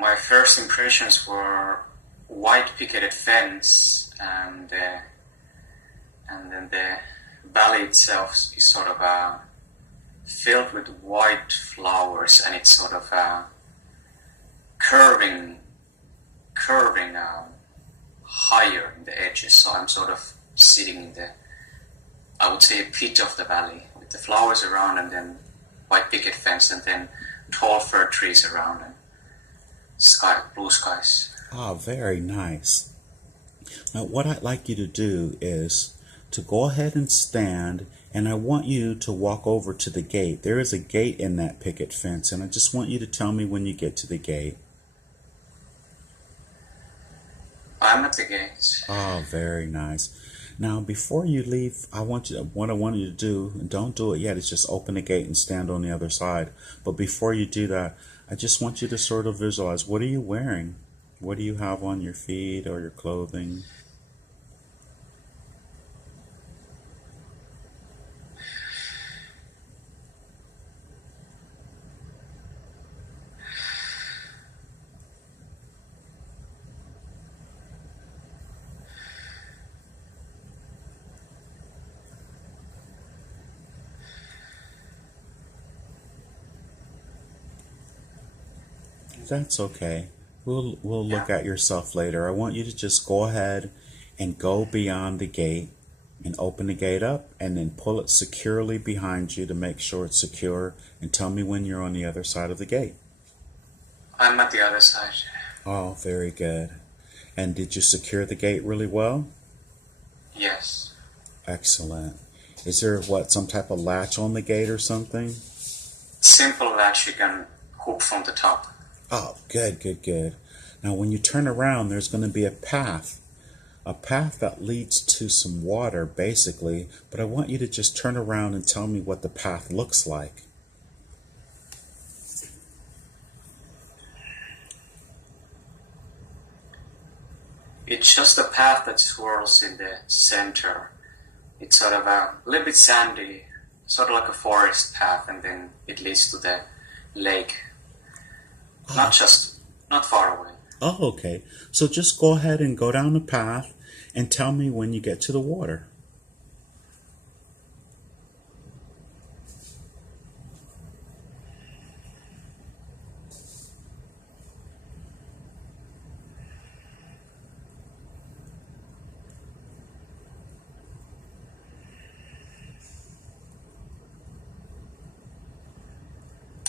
My first impressions were white picketed fence, and then the valley itself is sort of filled with white flowers, and it's sort of curving higher in the edges. So I'm sort of sitting in the, I would say, pit of the valley with the flowers around, and then white picket fence, and then tall fir trees around, and blue skies. Ah, very nice. Now, what I'd like you to do is to go ahead and stand, and I want you to walk over to the gate. There is a gate in that picket fence, and I just want you to tell me when you get to the gate. I'm at the gate. Oh, very nice. Now, before you leave, what I want you to do, and don't do it yet, is just open the gate and stand on the other side. But before you do that, I just want you to sort of visualize, what are you wearing? What do you have on your feet or your clothing? That's okay. We'll look at yourself later. I want you to just go ahead and go beyond the gate and open the gate up, and then pull it securely behind you to make sure it's secure, and tell me when you're on the other side of the gate. I'm at the other side. Oh, very good. And did you secure the gate really well? Yes. Excellent. Is there some type of latch on the gate or something? Simple latch you can hook from the top. Oh, good, good, good. Now, when you turn around, there's going to be a path that leads to some water, basically, but I want you to just turn around and tell me what the path looks like. It's just a path that swirls in the center. It's sort of a little bit sandy, sort of like a forest path, and then it leads to the lake. Not far away. Oh, okay. So just go ahead and go down the path and tell me when you get to the water.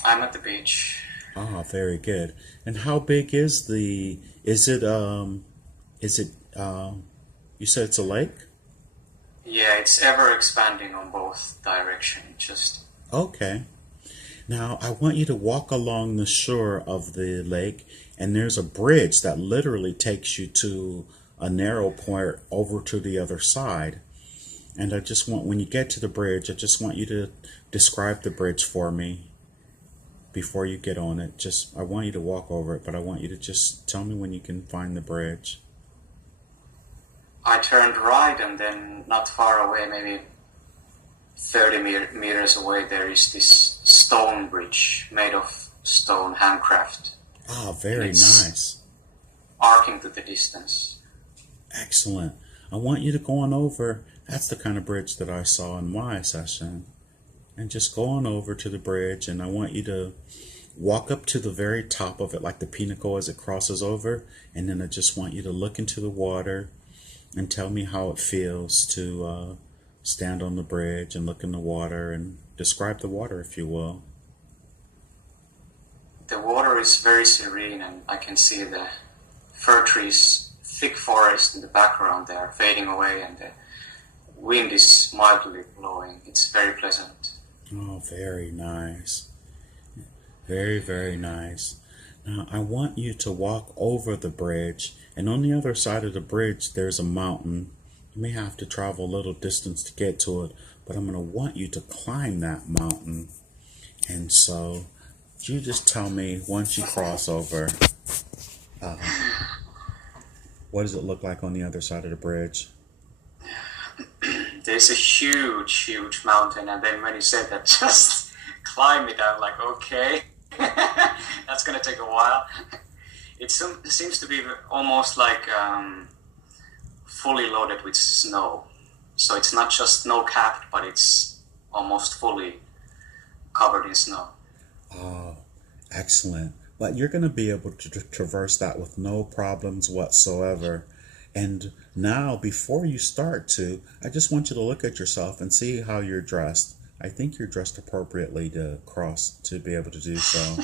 I'm at the beach. Ah, very good. And how big is you said it's a lake? Yeah, it's ever expanding on both directions. Okay. Now, I want you to walk along the shore of the lake, and there's a bridge that literally takes you to a narrow point over to the other side. And when you get to the bridge, I just want you to describe the bridge for me. Before you get on it, I want you to walk over it, but I want you to just tell me when you can find the bridge. I turned right, and then not far away, maybe 30 meters away, there is this stone bridge made of stone handcraft. Ah, very nice. Arcing to the distance. Excellent. I want you to go on over. That's the kind of bridge that I saw in my session. And just go on over to the bridge, and I want you to walk up to the very top of it, like the pinnacle as it crosses over, and then I just want you to look into the water and tell me how it feels to stand on the bridge and look in the water, and describe the water, if you will. The water is very serene, and I can see the fir trees, thick forest in the background there fading away, and the wind is mildly blowing. It's very pleasant. Oh, very nice. Very, very nice. Now, I want you to walk over the bridge, and on the other side of the bridge, there's a mountain. You may have to travel a little distance to get to it, but I'm going to want you to climb that mountain. And so, you just tell me, once you cross over, what does it look like on the other side of the bridge? There's a huge, huge mountain, and then when you said that, just climb it, I'm like, okay, that's gonna take a while. it seems to be almost like fully loaded with snow. So it's not just snow capped, but it's almost fully covered in snow. Oh, excellent. But you're going to be able to traverse that with no problems whatsoever. And now, before you start to, I just want you to look at yourself and see how you're dressed. I think you're dressed appropriately to cross, to be able to do so.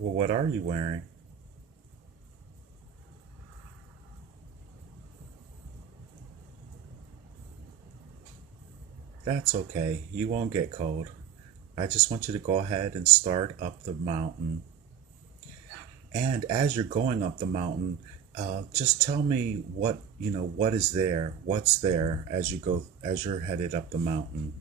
Well, what are you wearing? That's okay. You won't get cold. I just want you to go ahead and start up the mountain. And as you're going up the mountain, just tell me what is there, what's there as you go, as you're headed up the mountain.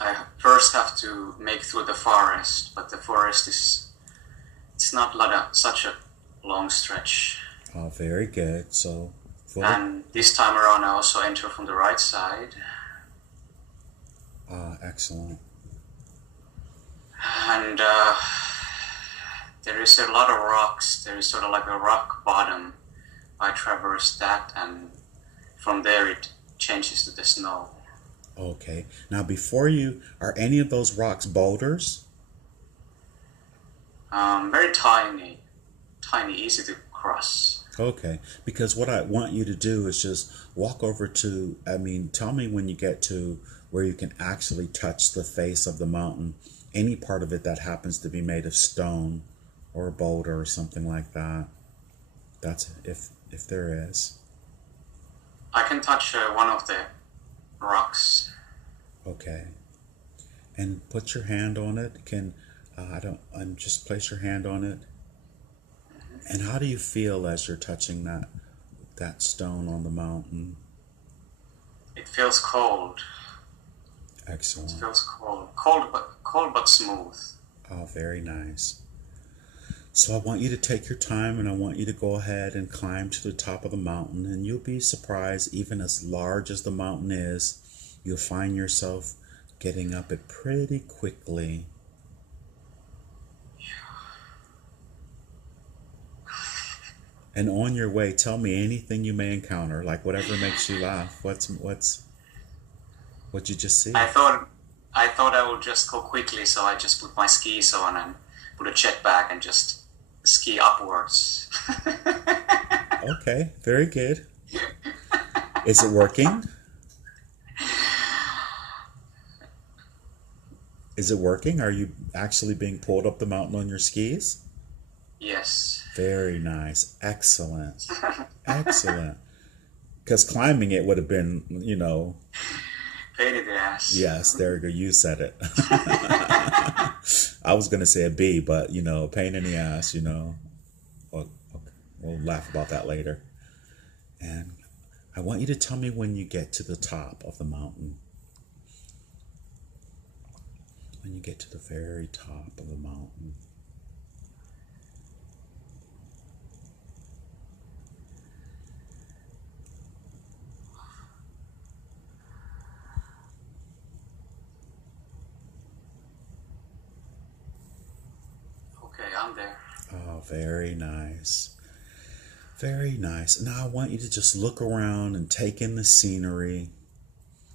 I first have to make through the forest, but the forest it's not such a long stretch. Oh, very good. So, and this time around, I also enter from the right side. Excellent. And there is a lot of rocks. There is sort of like a rock bottom. I traverse that, and from there it changes to the snow. Okay. Now, before you, are any of those rocks boulders? Very tiny, easy to cross. Okay, because what I want you to do is just walk over to, tell me when you get to where you can actually touch the face of the mountain, any part of it that happens to be made of stone or a boulder or something like that. That's if there is. I can touch one of the rocks. Okay. And put your hand on it. Just place your hand on it. And how do you feel as you're touching that stone on the mountain? It feels cold. Excellent. It feels cold but smooth. Oh, very nice. So I want you to take your time, and I want you to go ahead and climb to the top of the mountain, and you'll be surprised, even as large as the mountain is, you'll find yourself getting up it pretty quickly. And on your way, tell me anything you may encounter, like whatever makes you laugh. What'd you just see? I thought I would just go quickly, so I just put my skis on and put a jetpack and just ski upwards. Okay, very good. Is it working? Is it working? Are you actually being pulled up the mountain on your skis? Yes. Very nice. Excellent. Excellent. Because climbing it would have been, pain in the ass. Yes, there you go. You said it. I was going to say a B, but, pain in the ass, Well, okay. We'll laugh about that later. And I want you to tell me when you get to the top of the mountain. When you get to the very top of the mountain. Okay, I'm there. Oh, very nice. Very nice. Now I want you to just look around and take in the scenery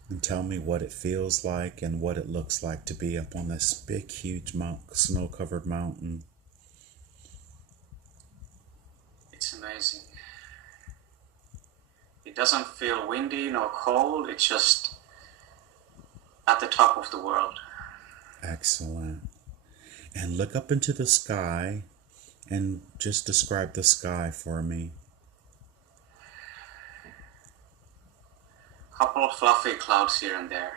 and tell me what it feels like and what it looks like to be up on this big, huge snow-covered mountain. It's amazing. It doesn't feel windy nor cold. It's just at the top of the world. Excellent. And look up into the sky and just describe the sky for me. Couple of fluffy clouds here and there.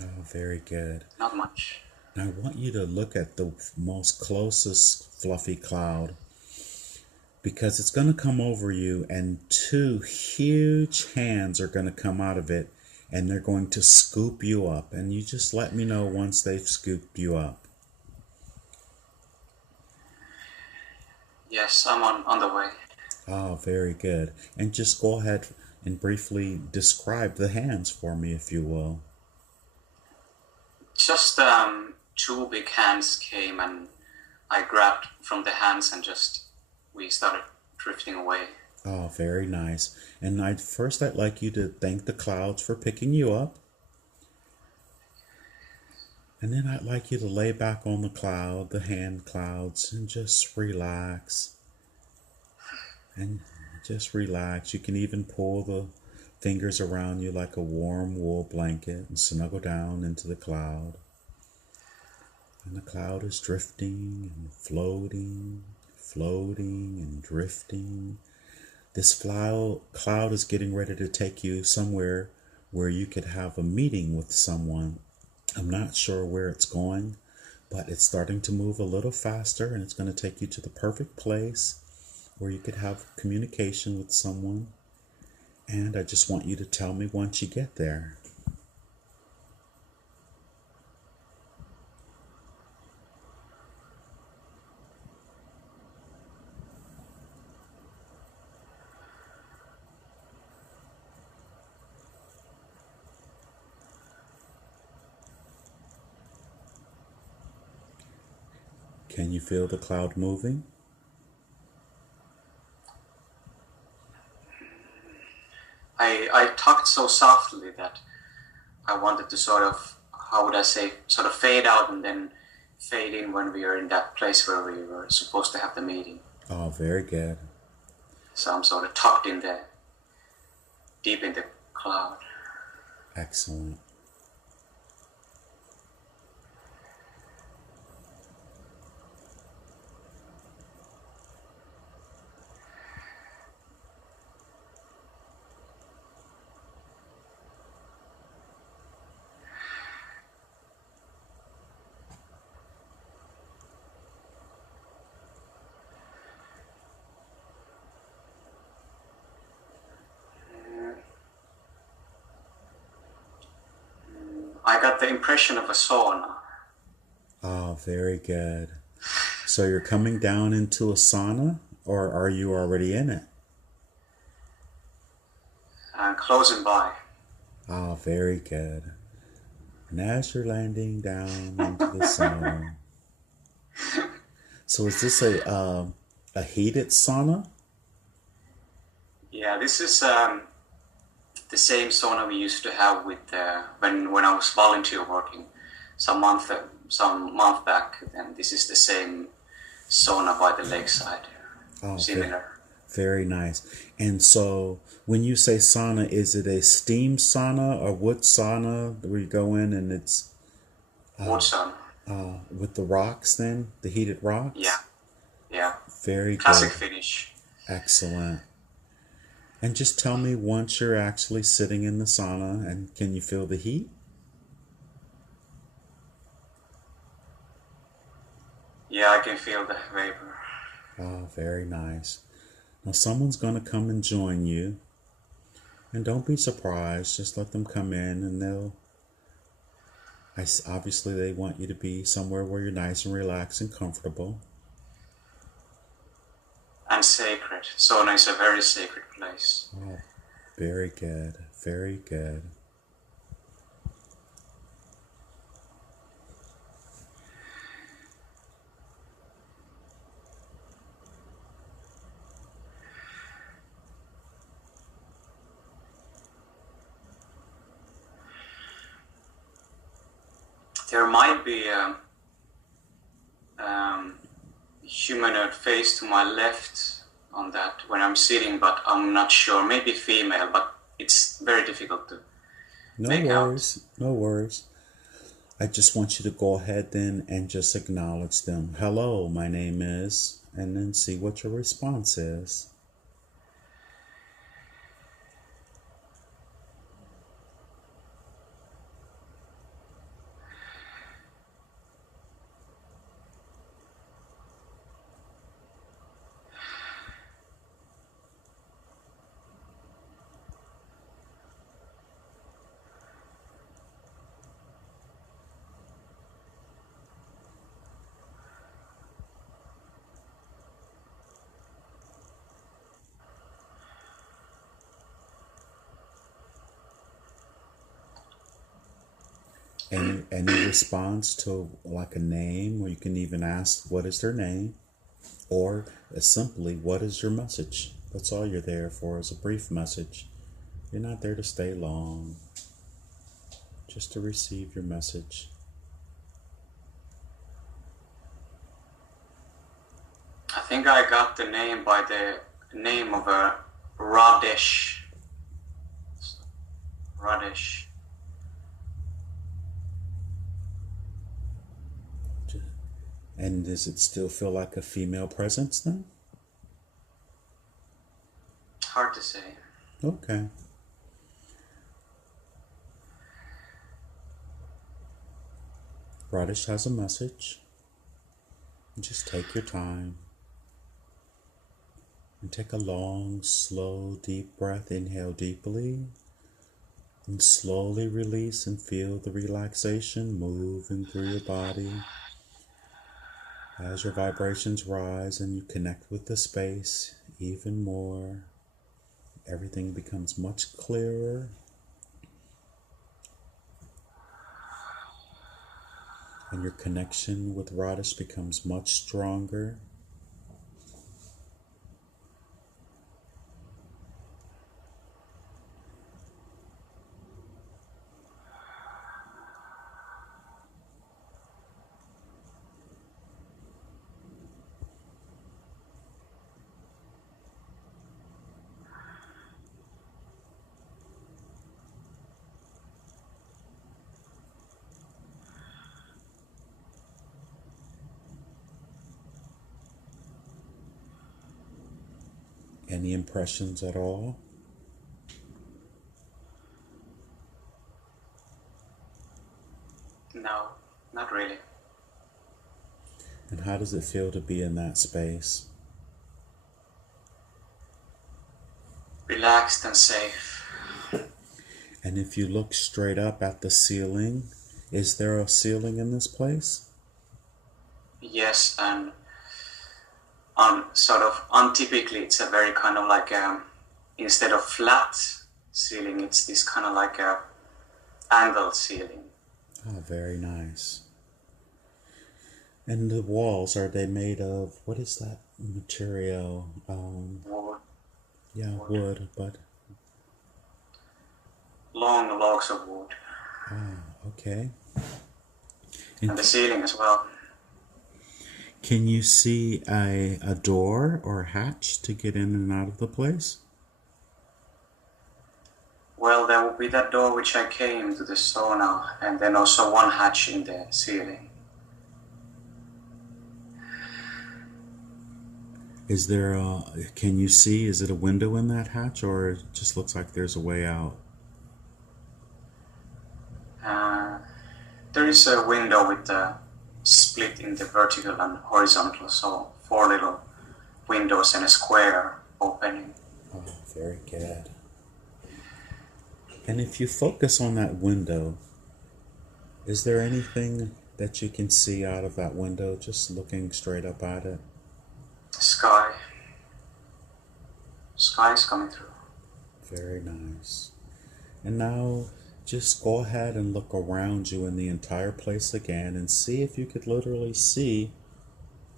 Oh, very good. Not much. Now I want you to look at the most closest fluffy cloud, because it's going to come over you and two huge hands are going to come out of it and they're going to scoop you up. And you just let me know once they've scooped you up. Yes, I'm on the way. Oh, very good. And just go ahead, and briefly describe the hands for me, if you will. Just two big hands came and I grabbed from the hands and we started drifting away. Oh, very nice. And I'd like you to thank the clouds for picking you up. And then I'd like you to lay back on the hand clouds, and just relax. And just relax. You can even pull the fingers around you like a warm wool blanket and snuggle down into the cloud. And the cloud is drifting and floating, floating and drifting. This cloud is getting ready to take you somewhere where you could have a meeting with someone. I'm not sure where it's going, but it's starting to move a little faster, and it's going to take you to the perfect place where you could have communication with someone. And I just want you to tell me once you get there. Can you feel the cloud moving? I talked so softly that I wanted to sort of, how would I say, sort of fade out and then fade in when we were in that place where we were supposed to have the meeting. Oh, very good. So I'm sort of tucked in there, deep in the cloud. Excellent. I got the impression of a sauna. Oh, very good. So you're coming down into a sauna, or are you already in it? I'm closing by. Oh, very good. And as you're landing down into the sauna. So is this a heated sauna? Yeah, this is the same sauna we used to have with when I was volunteer working some month back. And this is the same sauna by the lakeside. Oh, similar. Very nice. And so when you say sauna, is it a steam sauna or wood sauna where you go in and it's wood sauna? With the rocks then? The heated rocks? Yeah. Very Classic good. finish. Excellent. And just tell me once you're actually sitting in the sauna, and can you feel the heat? Yeah, I can feel the vapor. Oh, very nice. Now someone's going to come and join you. And don't be surprised. Just let them come in, and obviously they want you to be somewhere where you're nice and relaxed and comfortable. And sacred. Sauna is a very sacred place. Oh, very good. Very good. There might be a humanoid face to my left on that when I'm sitting, but I'm not sure. Maybe female, but it's very difficult to make out. No worries. I just want you to go ahead then and just acknowledge them. Hello, my name is, and then see what your response is. Any response to like a name, or you can even ask what is their name, or simply what is your message. That's all you're there for, is a brief message. You're not there to stay long, just to receive your message. I think I got the name by the name of a Radesh. Radesh. And does it still feel like a female presence then? Hard to say. Okay. Radish has a message. Just take your time. And take a long, slow, deep breath. Inhale deeply. And slowly release and feel the relaxation moving through your body. As your vibrations rise and you connect with the space even more, everything becomes much clearer. And your connection with Radish becomes much stronger. Any impressions at all? No, not really. And how does it feel to be in that space? Relaxed and safe. And if you look straight up at the ceiling, is there a ceiling in this place? Yes, and sort of untypically, it's a very kind of like instead of flat ceiling, it's this kind of like a angled ceiling. Oh, very nice. And the walls, are they made of, what is that material? Wood. Yeah, wood, but... Long logs of wood. Ah, okay. And the ceiling as well. Can you see a door or a hatch to get in and out of the place? Well, there will be that door which I came to the sauna, and then also one hatch in the ceiling. Is there can you see, is it a window in that hatch, or it just looks like there's a way out? There is a window with a split in the vertical and horizontal, so 4 little windows and a square opening. Oh, very good. And if you focus on that window, is there anything that you can see out of that window, just looking straight up at it? Sky. Sky is coming through. Very nice. And now just go ahead and look around you in the entire place again and see if you could literally see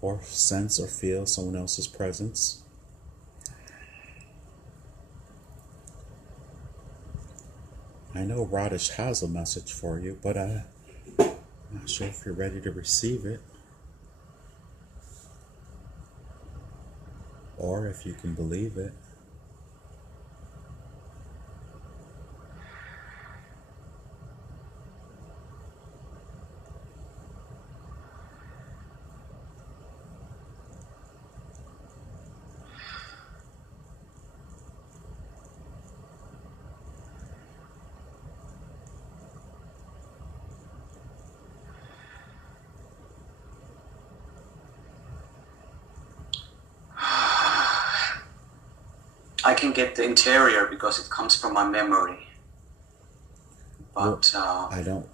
or sense or feel someone else's presence. I know Radish has a message for you, but I'm not sure if you're ready to receive it. Or if you can believe it. I can get the interior because it comes from my memory. But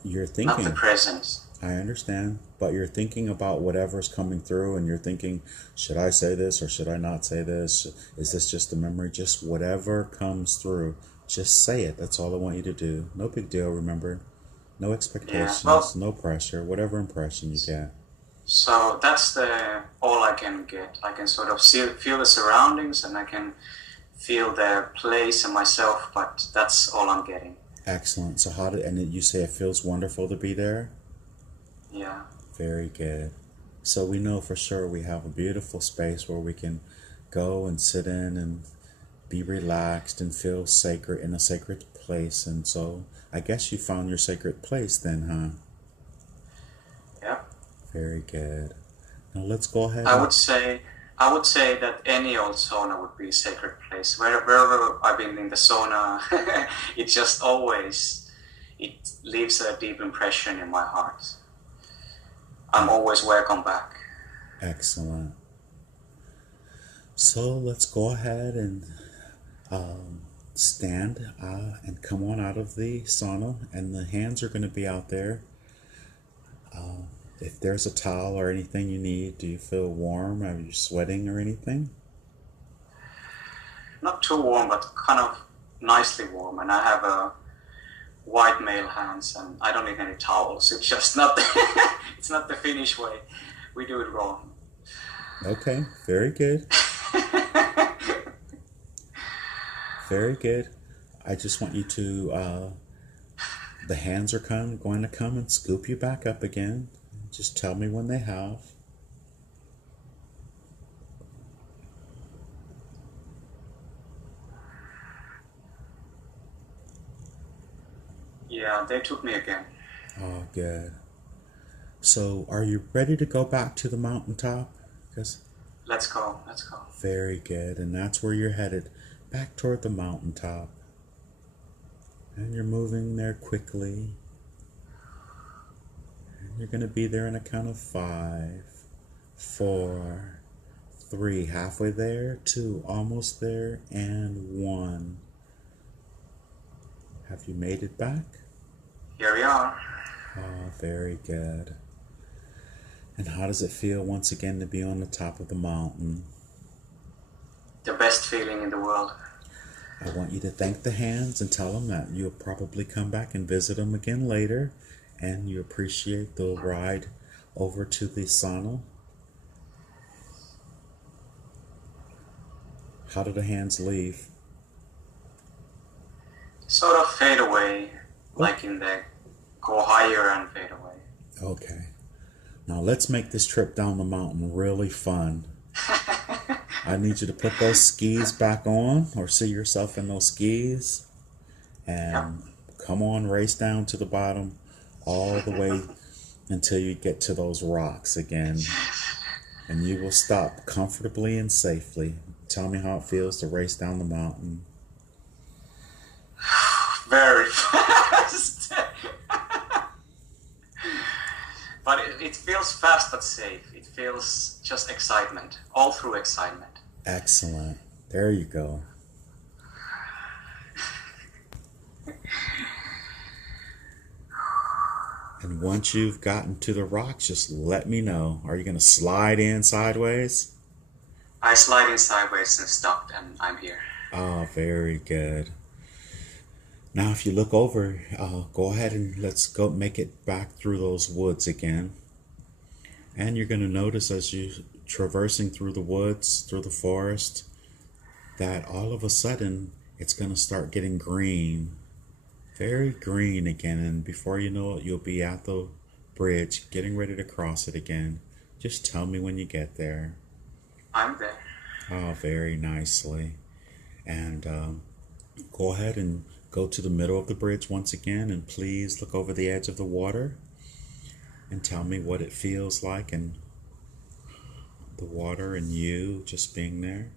you're thinking. not the presence. I understand, but you're thinking about whatever's coming through, and you're thinking, should I say this or should I not say this? Is this just a memory? Just whatever comes through, just say it. That's all I want you to do. No big deal, remember. No Yeah. expectations, no pressure, whatever impression you get. So that's the all I can get. I can sort of feel the surroundings, and I can feel the place and myself, but that's all I'm getting. Excellent. So and you say it feels wonderful to be there? Yeah. Very good. So we know for sure we have a beautiful space where we can go and sit in and be relaxed and feel sacred in a sacred place. And so I guess you found your sacred place then, huh? Yeah. Very good. Now let's go ahead. I would say that any old sauna would be a sacred place. Wherever I've been in the sauna, it just always it leaves a deep impression in my heart. I'm always welcome back. Excellent. So let's go ahead and stand and come on out of the sauna, and the hands are going to be out there. If there's a towel or anything you need, do you feel warm? Are you sweating or anything? Not too warm, but kind of nicely warm. And I have a white male hands, and I don't need any towels. It's just not it's not the Finnish way. We do it wrong. Okay, very good. Very good. I just want you to, the hands are going to come and scoop you back up again. Just tell me when they have. Yeah, they took me again. Oh, good. So, are you ready to go back to the mountaintop? Let's go. Very good. And that's where you're headed, back toward the mountaintop. And you're moving there quickly. And you're going to be there in a count of 5, 4, 3, halfway there, 2, almost there, and 1. Have you made it back? Here we are. Oh, very good. And how does it feel once again to be on the top of the mountain? The best feeling in the world. I want you to thank the hands and tell them that you'll probably come back and visit them again later, and you appreciate the ride over to the sauna. How do the hands leave? Sort of fade away, like in the go higher and fade away. Okay. Now let's make this trip down the mountain really fun. I need you to put those skis back on, or see yourself in those skis, and come on, race down to the bottom all the way until you get to those rocks again, and you will stop comfortably and safely. Tell me how it feels to race down the mountain. Very fast. But it feels fast but safe. It feels just excitement, all through excitement. Excellent. There you go. And once you've gotten to the rocks, just let me know. Are you going to slide in sideways? I slide in sideways and stopped, and I'm here. Oh, very good. Now, if you look over, go ahead and let's go make it back through those woods again. And you're going to notice as you're traversing through the woods, through the forest, that all of a sudden it's going to start getting green. Very green again. And before you know it, you'll be at the bridge, getting ready to cross it again. Just tell me when you get there. I'm there. Oh, very nicely. And go ahead and go to the middle of the bridge once again, and please look over the edge of the water and tell me what it feels like, and the water and you just being there.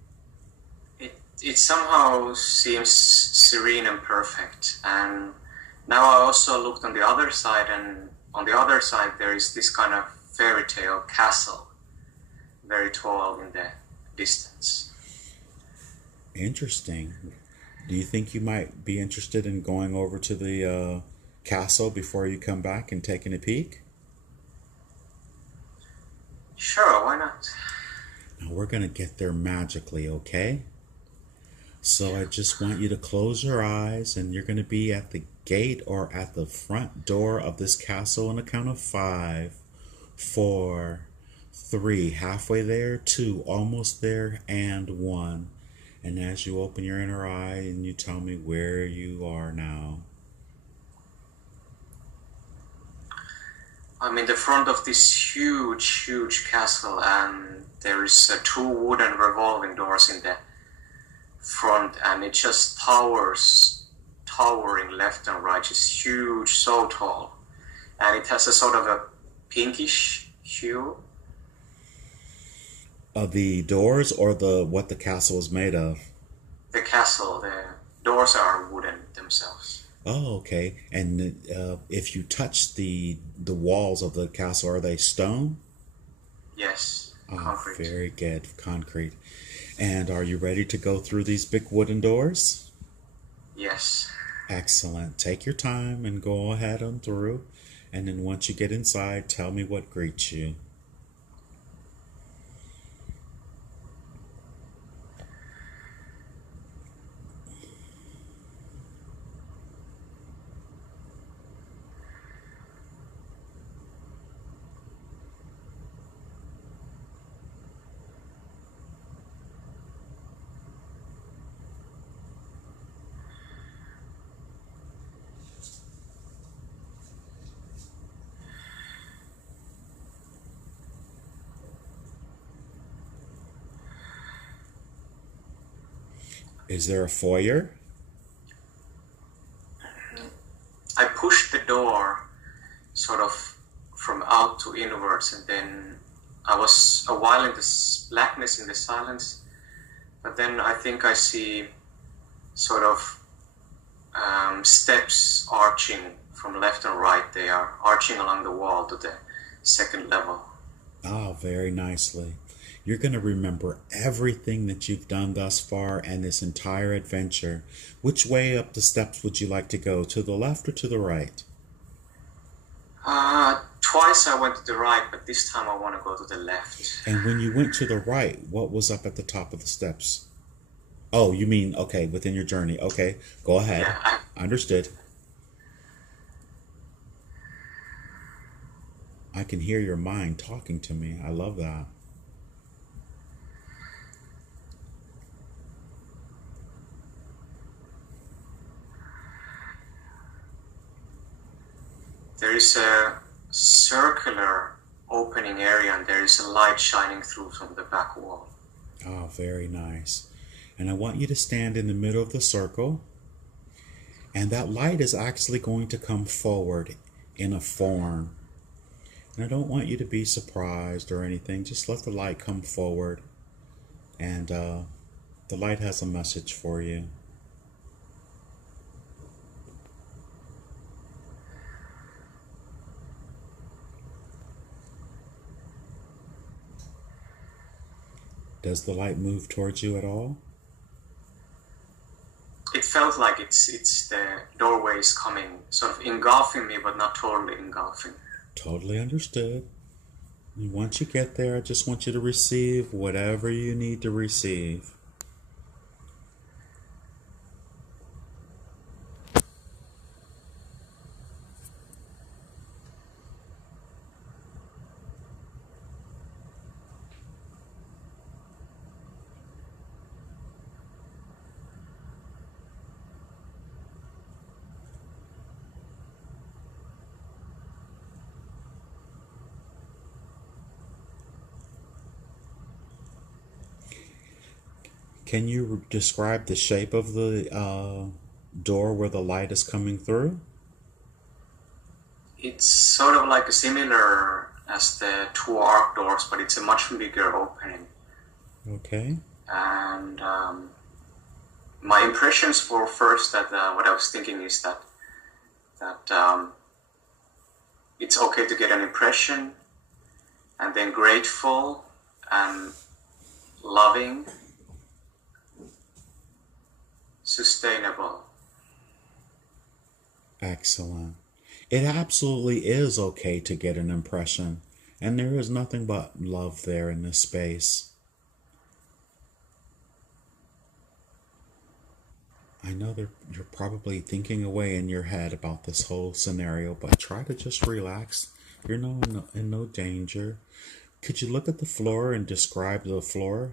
It somehow seems serene and perfect. And now I also looked on the other side, and on the other side there is this kind of fairy tale castle, very tall in the distance. Interesting. Do you think you might be interested in going over to the castle before you come back and taking a peek? Sure, why not? Now we're going to get there magically, okay? So I just want you to close your eyes, and you're going to be at the gate or at the front door of this castle on a count of 5, 4, 3, halfway there, 2, almost there, and 1. And as you open your inner eye and you tell me where you are now. I'm in the front of this huge castle, and there is 2 wooden revolving doors in the front, and it just towering left and right. It's huge, so tall, and it has a sort of a pinkish hue. The doors or what the castle is made of? The castle, the doors are wooden themselves. Oh, okay. And if you touch the walls of the castle, are they stone? Yes, concrete. Very good, concrete. And are you ready to go through these big wooden doors? Yes. Excellent. Take your time and go ahead and through. And then once you get inside, tell me what greets you. Is there a foyer? I pushed the door sort of from out to inwards, and then I was a while in this blackness, in the silence, but then I think I see sort of steps arching from left and right. They are arching along the wall to the second level. Oh, very nicely. You're going to remember everything that you've done thus far and this entire adventure. Which way up the steps would you like to go? To the left or to the right? Twice I went to the right, but this time I want to go to the left. And when you went to the right, what was up at the top of the steps? Oh, you mean, okay, within your journey. Okay, go ahead. Yeah, Understood. I can hear your mind talking to me. I love that. There is a circular opening area, and there is a light shining through from the back wall. Oh, very nice. And I want you to stand in the middle of the circle, and that light is actually going to come forward in a form. And I don't want you to be surprised or anything. Just let the light come forward, and the light has a message for you. Does the light move towards you at all? It felt like it's the doorway is coming, sort of engulfing me, but not totally engulfing. Totally understood. And once you get there, I just want you to receive whatever you need to receive. Can you describe the shape of the door where the light is coming through? It's sort of like a similar as the 2 arc doors, but it's a much bigger opening. Okay. And my impressions were first that what I was thinking is that it's okay to get an impression, and then grateful and loving, sustainable. Excellent. It absolutely is okay to get an impression, and there is nothing but love there in this space. I know that you're probably thinking away in your head about this whole scenario, but try to just relax. You're in no danger. Could you look at the floor and describe the floor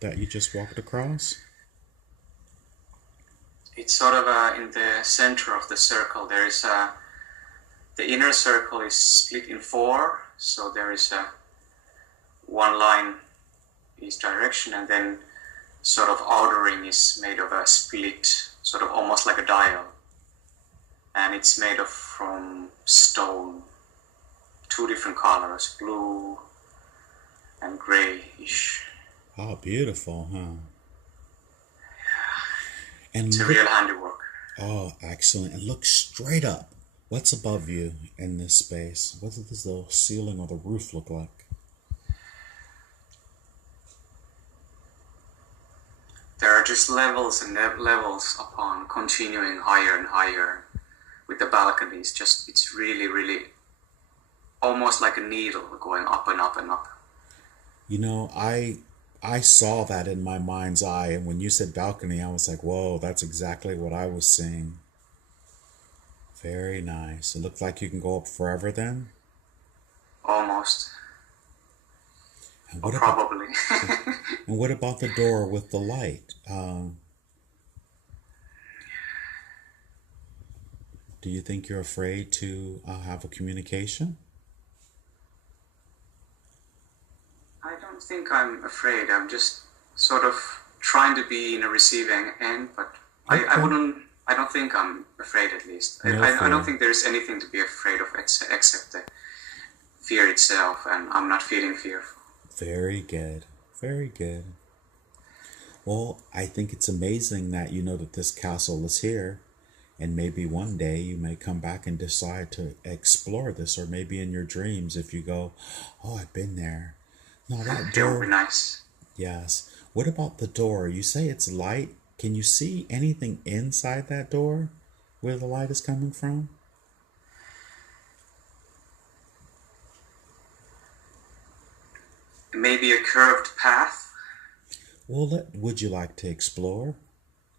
that you just walked across? It's sort of in the center of the circle. There is the inner circle is split in four, so there is one line each direction, and then sort of outer ring is made of a split, sort of almost like a dial, and it's made of from stone, two different colors, blue and grayish. Oh, beautiful, huh? And it's a real handiwork. Oh, excellent. And look straight up. What's above you in this space? What does the ceiling or the roof look like? There are just levels and levels upon continuing higher and higher with the balconies. Just, it's really, really almost like a needle going up and up and up. You know, I saw that in my mind's eye, and when you said balcony, I was like, whoa, that's exactly what I was seeing. Very nice. It looks like you can go up forever then? Almost. And what probably. And what about the door with the light? Do you think you're afraid to have a communication? I don't think I'm afraid. I'm just sort of trying to be in a receiving end, but okay. I don't think I'm afraid, at least. No I don't think there's anything to be afraid of except the fear itself, and I'm not feeling fearful. Very good. Very good. Well, I think it's amazing that you know that this castle is here, and maybe one day you may come back and decide to explore this, or maybe in your dreams if you go, oh, I've been there. No, that door. It would be nice. Yes. What about the door? You say it's light. Can you see anything inside that door where the light is coming from? Maybe a curved path. Well, would you like to explore?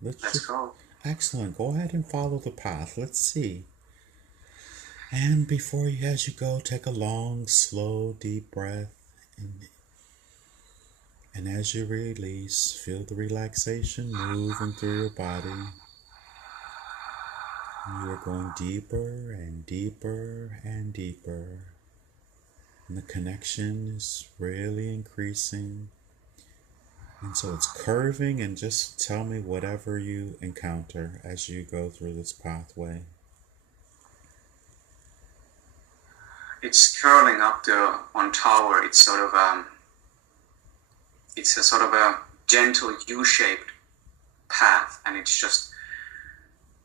Let's go. Excellent. Go ahead and follow the path. Let's see. And as you go, take a long, slow, deep breath. And as you release, feel the relaxation moving through your body. You are going deeper and deeper and deeper. And the connection is really increasing. And so it's curving, and just tell me whatever you encounter as you go through this pathway. It's curling up to one tower. It's sort of it's a sort of a gentle U-shaped path, and it's just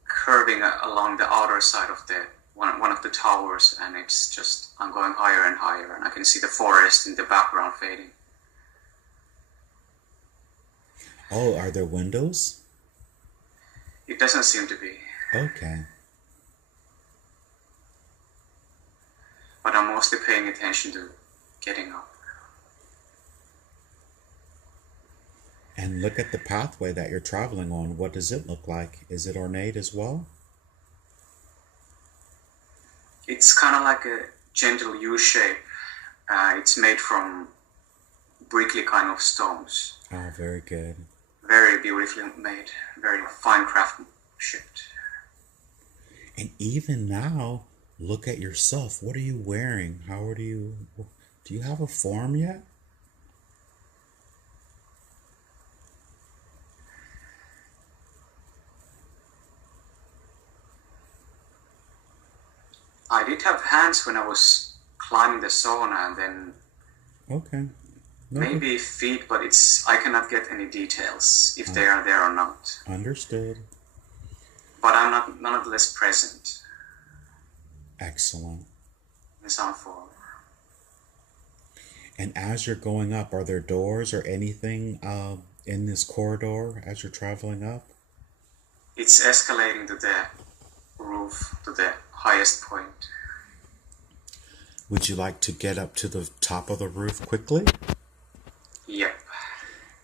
curving along the outer side of the one of the towers, and it's just, I'm going higher and higher, and I can see the forest in the background fading. Oh, are there windows? It doesn't seem to be. Okay. But I'm mostly paying attention to getting up. And look at the pathway that you're traveling on. What does it look like? Is it ornate as well? It's kind of like a gentle U-shape. It's made from brickly kind of stones. Oh, very good. Very beautifully made. Very fine craftsmanship. And even now, look at yourself. What are you wearing? Do you have a form yet? I did have hands when I was climbing the sauna, and then okay. No. Maybe feet, but I cannot get any details if they are there or not. Understood. But I'm not nonetheless present. Excellent. In some form. And as you're going up, are there doors or anything in this corridor as you're traveling up? It's escalating to the roof, to the highest point. Would you like to get up to the top of the roof quickly? Yep.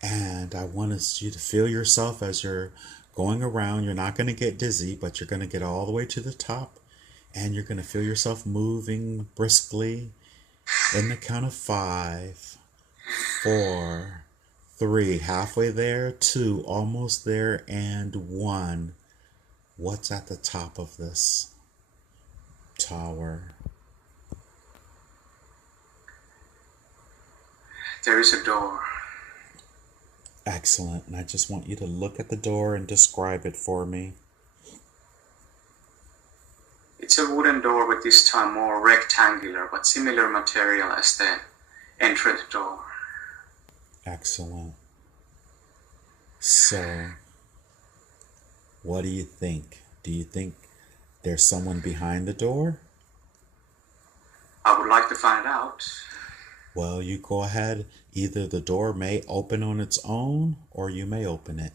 And I want you to feel yourself as you're going around. You're not going to get dizzy, but you're going to get all the way to the top, and you're going to feel yourself moving briskly in the count of 5, 4, 3, halfway there, 2, almost there, and 1. What's at the top of this tower? There is a door. Excellent. And I just want you to look at the door and describe it for me. It's a wooden door, but this time more rectangular, but similar material as the entrance door. Excellent. So, what do you think? Do you think there's someone behind the door? I would like to find out. Well, you go ahead. Either the door may open on its own, or you may open it.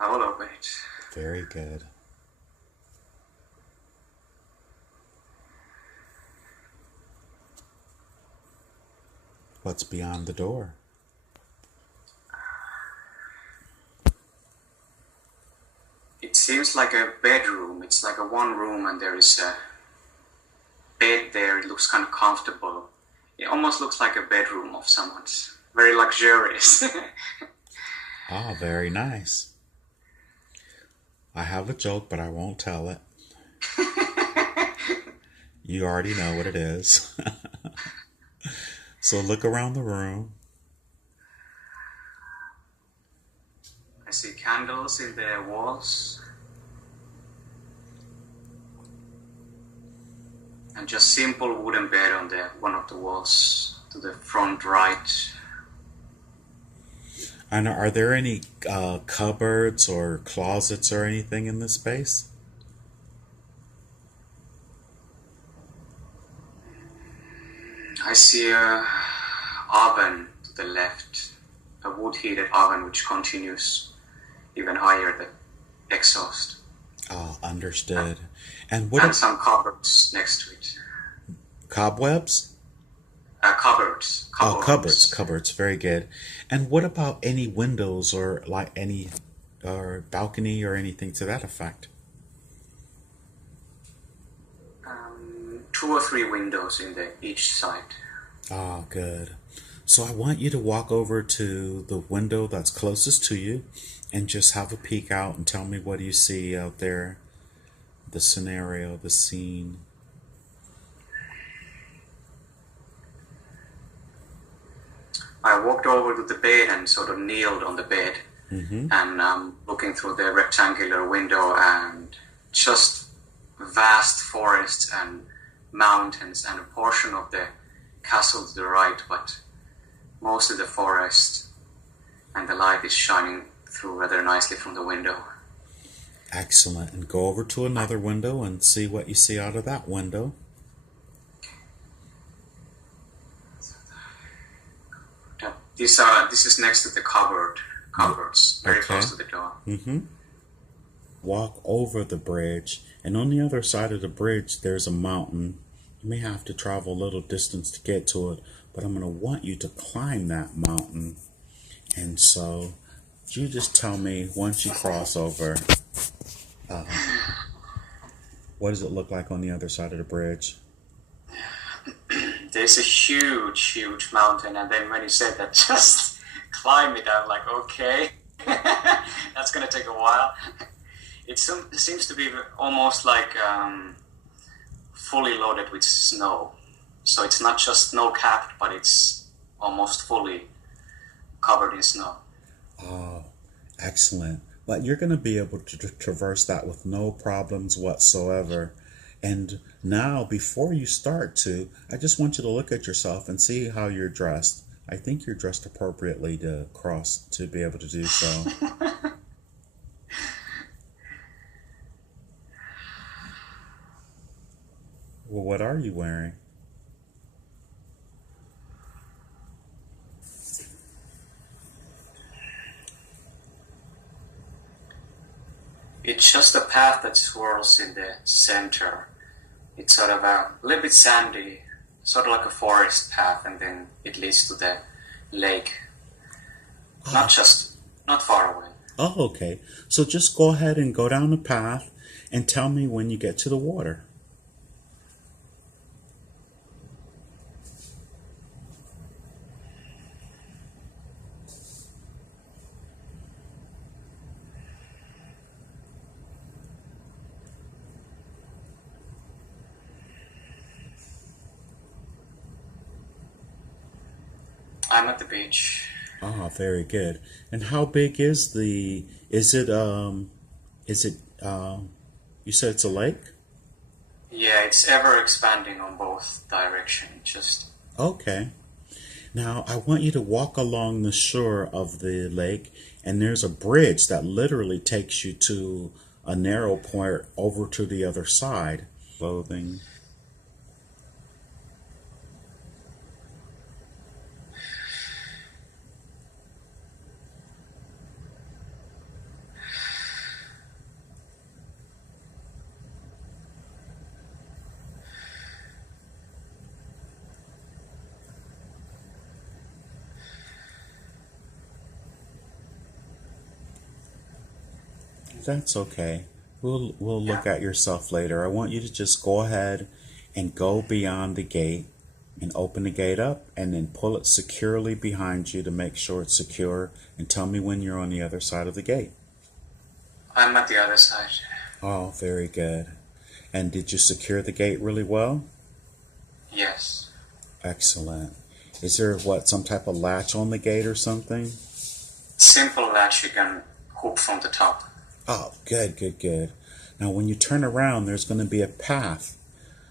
I will open it. Very good. What's beyond the door? It seems like a bedroom. It's like a one room and there is a bed there. It looks kind of comfortable. It almost looks like a bedroom of someone's. Very luxurious. Ah, very nice. I have a joke, but I won't tell it. You already know what it is. So look around the room. I see candles in the walls. And just simple wooden bed on one of the walls to the front right. And are there any cupboards or closets or anything in this space? I see a oven to the left, a wood-heated oven which continues even higher the exhaust. Oh, understood. And some cupboards next to it. Cobwebs? Cupboards. Oh, cupboards. Very good. And what about any windows or like any or balcony or anything to that effect? 2 or 3 windows in each side. Oh, good. So I want you to walk over to the window that's closest to you and just have a peek out and tell me what you see out there, the scenario, the scene. I walked over to the bed and sort of kneeled on the bed, and looking through the rectangular window, and just vast forests and mountains and a portion of the castle to the right, but most of the forest, and the light is shining through rather nicely from the window. Excellent. And go over to another window and see what you see out of that window. This is next to the cupboards, very close to the door. Walk over the bridge, and on the other side of the bridge there's a mountain. You may have to travel a little distance to get to it, but I'm going to want you to climb that mountain. And so you just tell me, once you cross over, what does it look like on the other side of the bridge? There's a huge mountain, and then when you said that, just climb it, I'm like, okay, that's gonna take a while. It seems to be almost like fully loaded with snow. So it's not just snow-capped, but it's almost fully covered in snow. Oh, excellent. But you're going to be able to traverse that with no problems whatsoever. And now, before you start to, I just want you to look at yourself and see how you're dressed. I think you're dressed appropriately to cross, to be able to do so. Well, what are you wearing? It's just a path that swirls in the center. It's sort of a little bit sandy, sort of like a forest path, and then it leads to the lake. Not far away. Oh, okay. So just go ahead and go down the path and tell me when you get to the water. I'm at the beach. Ah, very good. And how big is is it you said it's a lake? Yeah, it's ever expanding on both directions. Just Okay. Now I want you to walk along the shore of the lake, and there's a bridge that literally takes you to a narrow point over to the other side. Clothing. That's okay. We'll yeah. look at yourself later. I want you to just go ahead and go beyond the gate and open the gate up and then pull it securely behind you to make sure it's secure, and tell me when you're on the other side of the gate. I'm at the other side. Oh, very good. And did you secure the gate really well? Yes. Excellent. Is there some type of latch on the gate or something? Simple latch you can hook from the top. Oh, good, good, good. Now when you turn around, there's going to be a path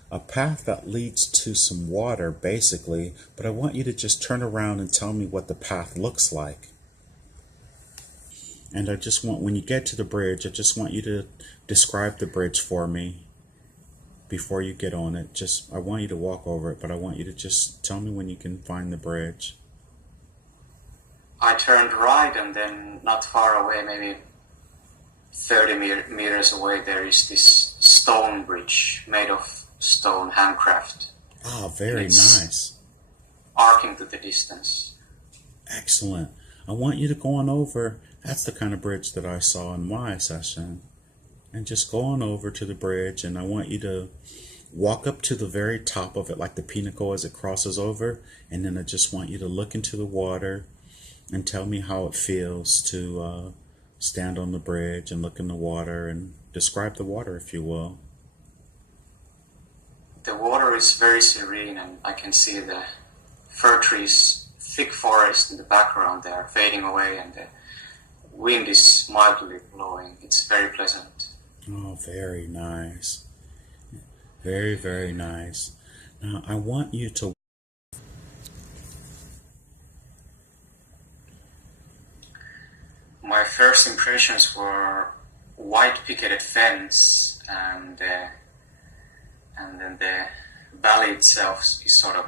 that leads to some water, basically, but I want you to just turn around and tell me what the path looks like. And I just want, when you get to the bridge, I just want you to describe the bridge for me before you get on it. I want you to walk over it, but I want you to just tell me when you can find the bridge. I turned right, and then not far away, maybe 30 meters away, there is this stone bridge made of stone, handcraft. Ah, very nice. Arcing to the distance. Excellent. I want you to go on over. That's the kind of bridge that I saw in my session. And just go on over to the bridge, and I want you to walk up to the very top of it, like the pinnacle as it crosses over, and then I just want you to look into the water and tell me how it feels to stand on the bridge and look in the water, and describe the water, if you will. The water is very serene, and I can see the fir trees, thick forest in the background there, fading away, and the wind is mildly blowing. It's very pleasant. Oh, very nice. Very, very nice. Now, I want you to... My first impressions were white picketed fence, and then the valley itself is sort of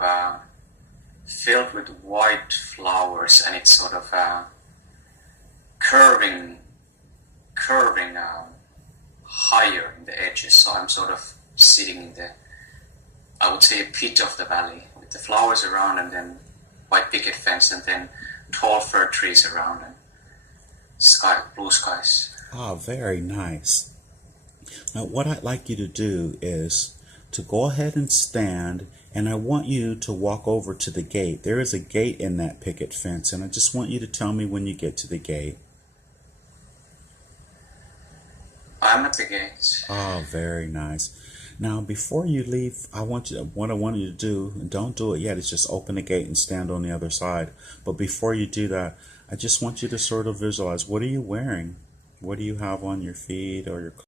filled with white flowers, and it's sort of curving higher in the edges. So I'm sort of sitting in the, I would say, pit of the valley with the flowers around, and then white picket fence, and then tall fir trees around, and blue skies. Ah, very nice. Now, what I'd like you to do is to go ahead and stand, and I want you to walk over to the gate. There is a gate in that picket fence, and I just want you to tell me when you get to the gate. I'm at the gate. Oh, very nice. Now, before you leave, what I want you to do, and don't do it yet, is just open the gate and stand on the other side. But before you do that, I just want you to sort of visualize, what are you wearing? What do you have on your feet or your